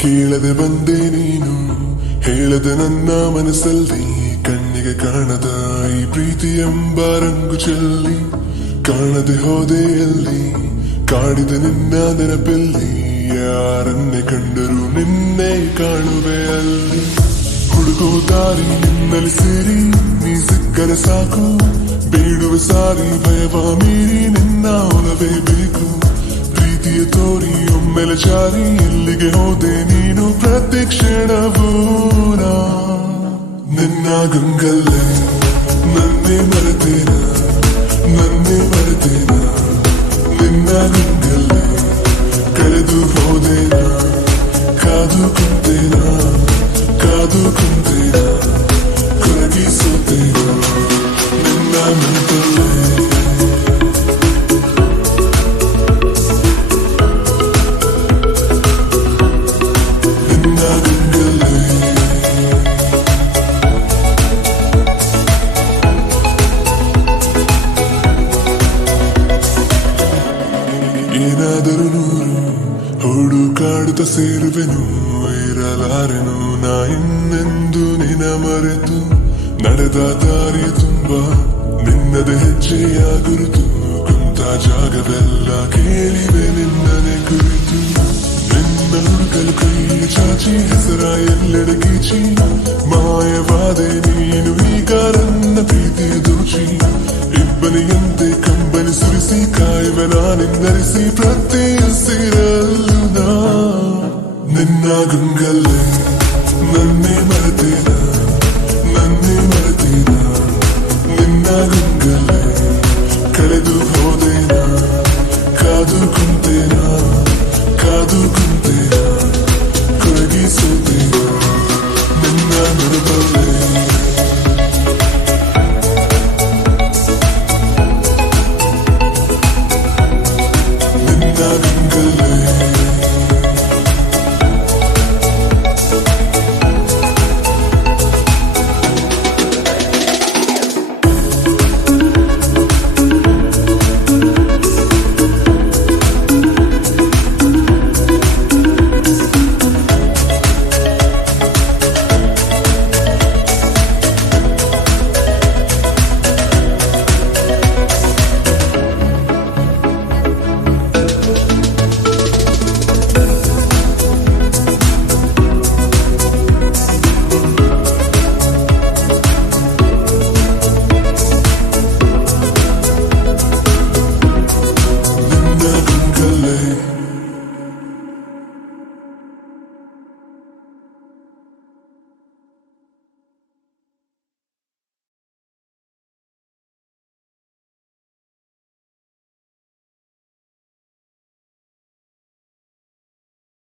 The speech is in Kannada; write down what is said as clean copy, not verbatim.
ಕೇಳದೆ ಬಂದೆ ನೀನು ಹೇಳದೆ ನನ್ನ ಮನಸ್ಸಲ್ಲಿ ಕಣ್ಣಿಗೆ ಕಾಣದ ಈ ಪ್ರೀತಿ ಎಂಬ ರಂಗು ಚೆಲ್ಲಿ ಕಾಣದೆ ಹೋದೆ ಎಲ್ಲಿ ಕಾಡಿದ ನಿನ್ನ ನೆನಪಲ್ಲಿ ಯಾರನ್ನೇ ಕಂಡರೂ ನಿನ್ನೆ ಕಾಣುವೆ ಅಲ್ಲಿ ಹುಡುಗೋ ದಾರಿ ನಿನ್ನಲ್ಲಿ ಸೇರಿ ನೀ ಸಿಕ್ಕರೆ ಸಾಕು ಬೇಡುವೆ ಸಾರಿ ಭಯವ ಮೀರಿ ನಿನ್ನ ಒಲವೇ ಬೇಕು ಪ್ರೀತಿಯ ತೋರಿ ಒಮ್ಮೆಲೆ ಜಾರಿ ಎಲ್ಲಿಗೆ ಹೋದೆ ನೀನು ಪ್ರತಿ ಕ್ಷಣವೂ ನಿನ್ನ ಗಂಗಲ್ಲೇ ನನ್ನೇ ಮರೆತೇನ ನಿನ್ನ ಗಂಗಲ್ಲೇ ಕಳೆದು ಹೋದೇನ ಕಾದು ಕುಂತೇನ ಕೊರಗಿ ಸೋತೇನ ನಿನ್ನ ನಂತಲ್ಲೇ ಏನಾದರೂ ನೂರು ಹುಡುಕಾಡುತ್ತ ಸೇರುವೆನು ಇರಲಾರೆನು ನಾ ಇನ್ನೆಂದು ನಿನ ಮರೆತು ನಡೆದ ದಾರಿಯ ತುಂಬ ನಿನ್ನದೆ ಹೆಜ್ಜೆಯ ಗುರುತು ಕುಂತ ಜಾಗವೆಲ್ಲ ಕೇಳಿವೆ ನಿನ್ನನೆ ಕುರಿತು ನಿನ್ನ ಹುಡುಕಲು ಕೈ ಚಾಚಿ ಹೆಸರ ಎಲ್ಲೆಡೆ ಗೀಚಿ ಮಾಯವಾದೆ ನೀನು ಈಗ ನನ್ನ ಪ್ರೀತಿಯ ದೋಚಿ ಇಬ್ಬನಿಯಂತೆ ಕಂಬನಿ ಸುರಿಸಿ ಕಾಯುವೆ ನಾನಿಂದರಿಸಿ ಪ್ರತಿ ಹಸಿರಲ್ಲೂ ನಿನ್ನ ಗಂಗಲ್ಲೇ ನನ್ನೇ ಮರೆತೇನ ನಿನ್ನ ಗಂಗಲ್ಲೇ